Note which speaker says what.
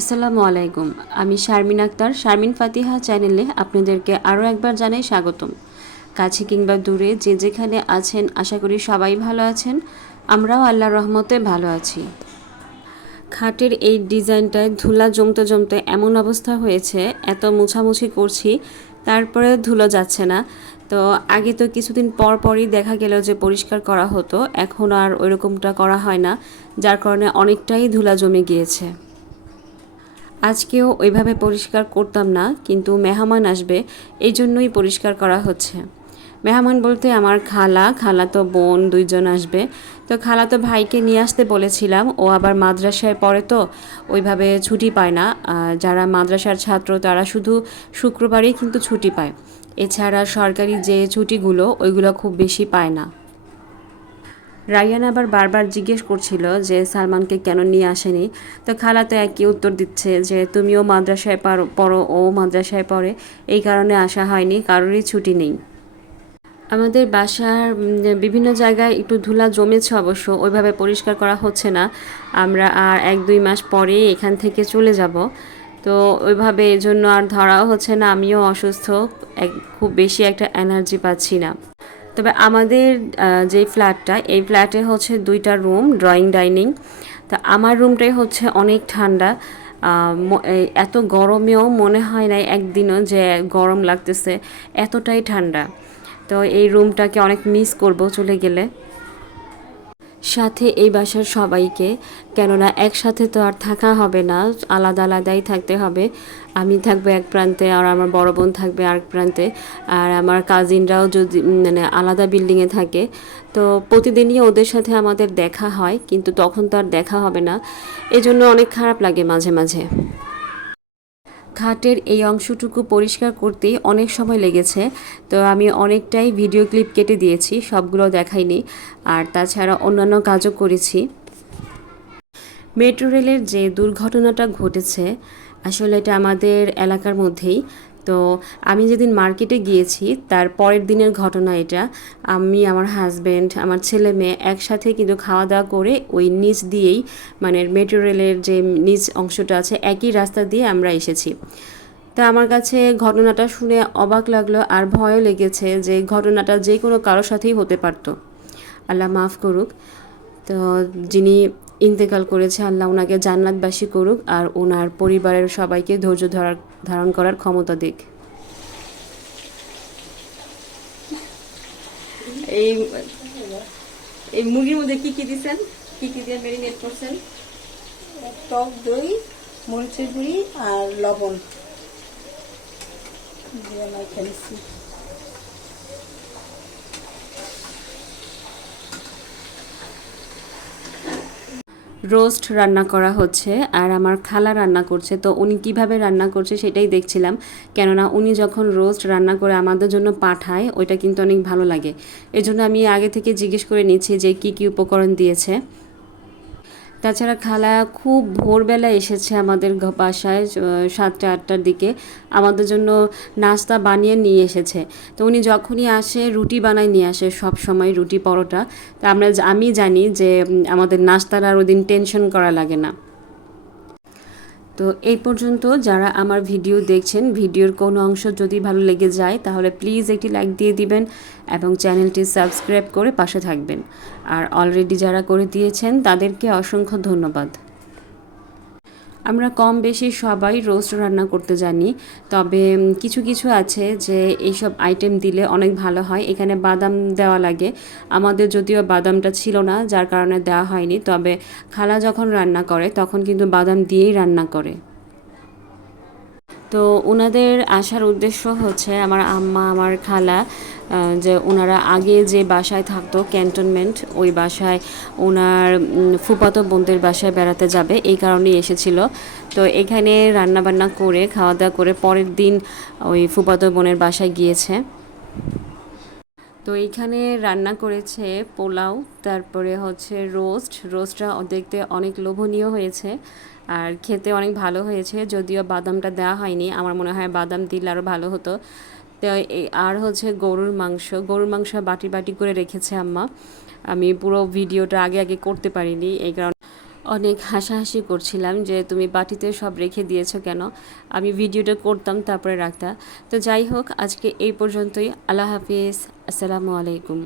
Speaker 1: আসসালামু আলাইকুম। আমি শারমিন আক্তার। শারমিন ফাতিহা চ্যানেলে আপনাদেরকে আরও একবার জানাই স্বাগতম। কাছে কিংবা দূরে যে যেখানে আছেন, আশা করি সবাই ভালো আছেন। আমরাও আল্লাহর রহমতে ভালো আছি। খাটের এই ডিজাইনটায় ধুলা জমতে জমতে এমন অবস্থা হয়েছে, এত মুছামুছি করছি তারপরে ধুলো যাচ্ছে না। তো আগে তো কিছুদিন পর পরই দেখা গেল যে পরিষ্কার করা হতো, এখন আর ওইরকমটা করা হয় না, যার কারণে অনেকটাই ধুলা জমে গিয়েছে। আজকেও ওইভাবে পরিষ্কার করতাম না, কিন্তু মেহমান আসবে এই জন্যই পরিষ্কার করা হচ্ছে। মেহমান বলতে আমার খালা খালা তো বোন, দুইজন আসবে। তো খালা তো ভাইকে নিয়ে আসতে বলেছিলাম, ও আবার মাদ্রাসায় পড়ে তো, ওইভাবে ছুটি পায় না। যারা মাদ্রাসার ছাত্র, তারা শুধু শুক্রবারেই কিন্তু ছুটি পায়। এছাড়া সরকারি যে ছুটিগুলো, ওইগুলো খুব বেশি পায় না। রায়ান আবার বারবার জিজ্ঞেস করছিল যে সালমানকে কেন নিয়ে আসেনি। তো খালা তো একই উত্তর দিচ্ছে যে, তুমিও মাদ্রাসায় পারো, পড়ো, ও মাদ্রাসায় পড়ে। এই কারণে আসা হয়নি, কারোরই ছুটি নেই। আমাদের বাসার বিভিন্ন জায়গায় একটু ধুলা জমেছে অবশ্য, ওইভাবে পরিষ্কার করা হচ্ছে না। আমরা আর এক দুই মাস পরেই এখান থেকে চলে যাব। তো ওইভাবে এর জন্য আর ধরাও হচ্ছে না, আমিও অসুস্থ, এক, খুব বেশি একটা এনার্জি পাচ্ছি না। তবে আমাদের যে ফ্ল্যাটটা, এই ফ্ল্যাটে হচ্ছে দুইটা রুম, ড্রয়িং, ডাইনিং। তা আমার রুমটাই হচ্ছে অনেক ঠান্ডা। এত গরমেও মনে হয় না একদিনও যে গরম লাগতেছে, এতটাই ঠান্ডা। তো এই রুমটাকে অনেক মিস করব চলে গেলে। সাথে এই বাসার সবাইকে, কেননা একসাথে তো আর থাকা হবে না, আলাদা আলাদাই থাকতে হবে। আমি থাকব এক প্রান্তে আর আমার বড় বোন থাকবে আরেক প্রান্তে। আর আমার কাজিনরাও যদি মানে আলাদা বিল্ডিংয়ে থাকে, তো প্রতিদিনই ওদের সাথে আমাদের দেখা হয়, কিন্তু তখন তো আর দেখা হবে না। এজন্য অনেক খারাপ লাগে মাঝে মাঝে। খাটের এই অংশটুকু পরিষ্কার করতেই অনেক সময় লেগেছে। তো আমি অনেকটাই ভিডিও ক্লিপ কেটে দিয়েছি, সবগুলো দেখাইনি। আর তাছাড়া অন্যান্য কাজও করেছি। মেট্রো রেলের যে দুর্ঘটনাটা ঘটেছে, আসলে এটা আমাদের এলাকার মধ্যেই। তো আমি যেদিন মার্কেটে গিয়েছি, তার পরের দিনের ঘটনা এটা। আমি, আমার হাজব্যান্ড আমার ছেলে মেয়ে একসাথে কিন্তু খাওয়া দাওয়া করে ওই নিচ দিয়েই মানে মেট্রো রেলের যে নিচ অংশটা আছে, একই রাস্তা দিয়ে আমরা এসেছি। তা আমার কাছে ঘটনাটা শুনে অবাক লাগল আর ভয়ও লেগেছে যে ঘটনাটা যে কোনো কারোর সাথেই হতে পারতো। আল্লাহ মাফ করুক। তো যিনি ইন্তেকাল করেছে, আল্লাহ ওনাকে জান্নাতবাসী করুক আর ওনার পরিবারের সবাইকে ধৈর্য ধরার, ধারণ করার ক্ষমতা দিক।
Speaker 2: এই এই মুরগির মধ্যে কি কি দিছেন? কি কি দিয়ে মেরিনেট করছেন?
Speaker 3: টক দই, মরিচের গুঁড়ি আর লবণ। দিয়ে মাইখা নিচ্ছি।
Speaker 1: রোস্ট রান্না করা হচ্ছে আর আমার খালা রান্না করছে। তো উনি কীভাবে রান্না করছে সেটাই দেখছিলাম। কেননা উনি যখন রোস্ট রান্না করে আমাদের জন্য পাঠায়, ওইটা কিন্তু অনেক ভালো লাগে। এজন্য আমি আগে থেকে জিজ্ঞেস করে নিচ্ছি যে কি কি উপকরণ দিয়েছে। তাছাড়া খালা খুব ভোরবেলা এসেছে আমাদের বাসায় সাতটা, আটটার দিকে। আমাদের জন্য নাস্তা বানিয়ে নিয়ে এসেছে। তো উনি যখনই আসে, রুটি বানায় নিয়ে আসে সব সময় রুটি পরোটা। তা আমরা আমি জানি যে আমাদের নাস্তার আর ওদিন টেনশন করা লাগে না। তো এই পর্যন্ত যারা আমার ভিডিও দেখছেন, ভিডিওর কোনো অংশ যদি ভালো লেগে যায়, তাহলে প্লিজ একটি লাইক দিয়ে দিবেন এবং চ্যানেলটি সাবস্ক্রাইব করে পাশে থাকবেন। আর অলরেডি যারা করে দিয়েছেন, তাদেরকে অসংখ্য ধন্যবাদ। আমরা কম বেশি সবাই রোস্ট রান্না করতে জানি, তবে কিছু কিছু আছে যে এইসব আইটেম দিলে অনেক ভালো হয়। এখানে বাদাম দেওয়া লাগে। আমাদের যদিও বাদামটা ছিল না, যার কারণে দেওয়া হয়নি, তবে খালা যখন রান্না করে, তখন কিন্তু বাদাম দিয়েই রান্না করে। তো ওনাদের আসার উদ্দেশ্য হচ্ছে আমার আম্মা, আমার খালা যে ওনারা আগে যে বাসায় থাকতো, ক্যান্টনমেন্ট, ওই বাসায় ওনার ফুপাতো বোনদের বাসায় বেড়াতে যাবে, এই কারণেই এসেছিল। তো এখানে রান্নাবান্না করে খাওয়া দাওয়া করে পরের দিন ওই ফুপাতো বোনের বাসায় গিয়েছে। তো এইখানে রান্না করেছে পোলাও, তারপরে হচ্ছে রোস্ট। রোস্টটা দেখতে অনেক লোভনীয় হয়েছে আর খেতে অনেক ভালো হয়েছে, যদিও বাদামটা দেওয়া হয়নি। আমার মনে হয় বাদাম দিলে আরও ভালো হতো। তো আর হচ্ছে গরুর মাংস। গরুর মাংস বাটি বাটি করে রেখেছে আম্মা। আমি পুরো ভিডিওটা আগে আগে করতে পারিনি, এই কারণে অনেক হাসাহাসি করছিলাম যে তুমি বাটিতে সব রেখে দিয়েছ কেন? আমি ভিডিওটা করতাম, তারপরে রাখতাম তো যাই হোক, আজকে এই পর্যন্তই। আল্লাহ হাফিজ। আসসালামু আলাইকুম।